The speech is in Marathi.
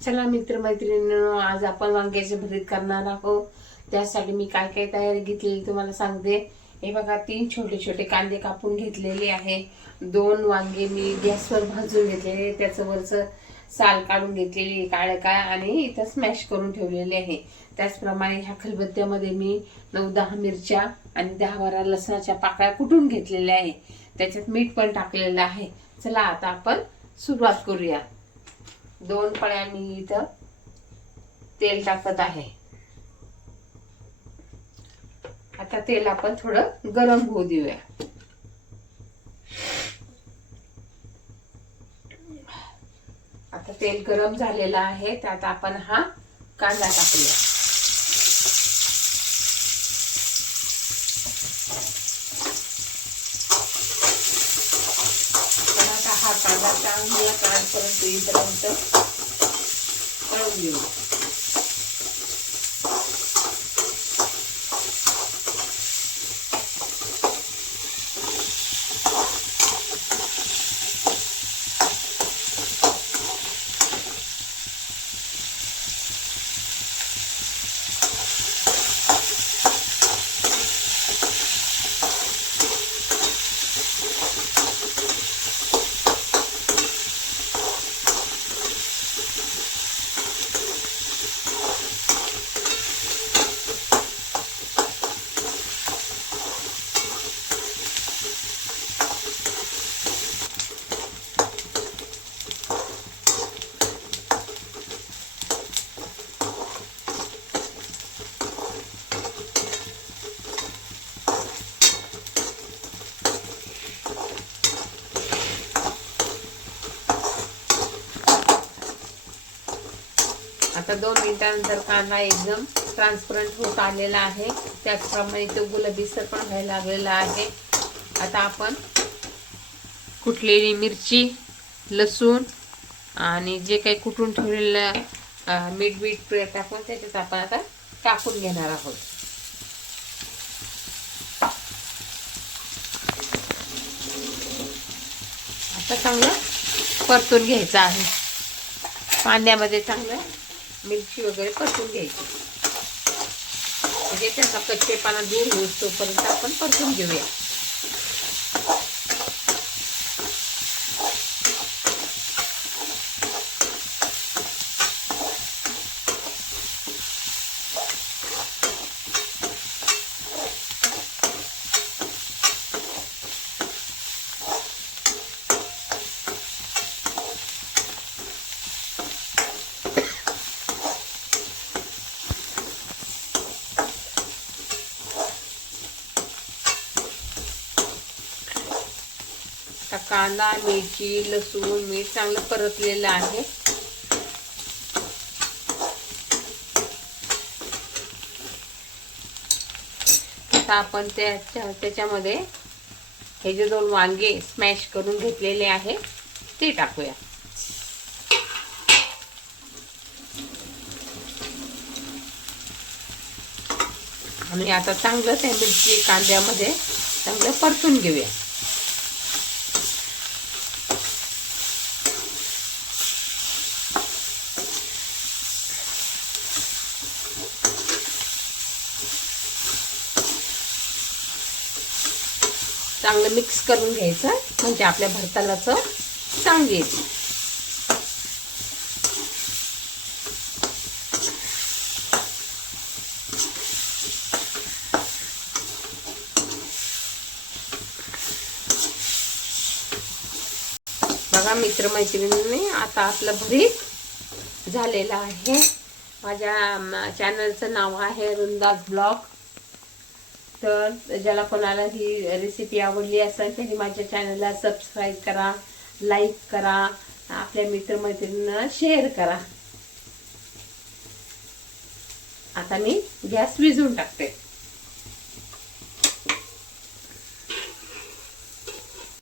चला मित्रमैत्रिणींनो, आज आपण वांग्याचे भरीत करणार आहोत. त्यासाठी मी काय काय तयारी घेतलेली तुम्हाला सांगते. हे बघा, 3 छोटे छोटे कांदे कापून घेतलेले आहे. 2 वांगे मी गॅसवर भाजून घेतलेले, त्याचं वरचं साल काढून घेतलेली काळ्या आणि इथं स्मॅश करून ठेवलेले आहे. त्याचप्रमाणे ह्या खलबत्त्यामध्ये मी 9-10 मिरच्या आणि 10-12 लसणाच्या पाकळ्या कुटून घेतलेल्या आहे. त्याच्यात मीठ पण टाकलेलं आहे. चला आता आपण सुरुवात करूया. 2 पळ्या मी इथं तेल टाकत आहे. आता तेल आपण थोडं गरम होऊ देऊया. आता तेल गरम झालेलं आहे, त्यात आपण हा कांदा टाकूया. आपण आता हा कांदा चांगला काळपर्यंत येईपर्यंत तळून घेऊ. आता 2 मिनिटांनंतर कांदा एकदम ट्रान्सपरंट होत आलेला आहे. त्याचप्रमाणे तो गुलाबीसर पण व्हायला लागलेला आहे. आता आपण कुटलेली मिरची, लसूण आणि जे काही कुटून ठेवलेलं मीठ टाकून त्याच्यात आपण आता टाकून घेणार आहोत. आता चांगलं परतून घ्यायचं आहे. कांद्यामध्ये चांगलं मिरची वगैरे परतून घ्यायची, म्हणजे त्याचा कच्चेपणा दूर होईल तोपर्यंत आपण परतून घेऊया. कांदा, मिरची, लसूण, मीठ चांगलं परतलेलं आहे. आता आपण त्याच्यामध्ये हे जे 2 वांगे स्मॅश करून घेतलेले आहे ते टाकूया. आणि आता चांगलं त्या मिरची कांद्यामध्ये चांगलं परतून घेऊया. चांगलं मिक्स करून घ्यायचं, म्हणजे आपल्या भरताला चव चांगली येते. बघा मित्रमैत्रिणींनी, आता आपलं भरीत झालेलं आहे. माझ्या चॅनलचं नाव आहे वृंदास ब्लॉग. तर ज्याला कोणाला ही रेसिपी आवडली असेल त्यांनी माझ्या चॅनलला सबस्क्राईब करा, लाईक करा, आपल्या मित्रमैत्रिणींना शेअर करा. आता मी गॅस विझवून टाकते.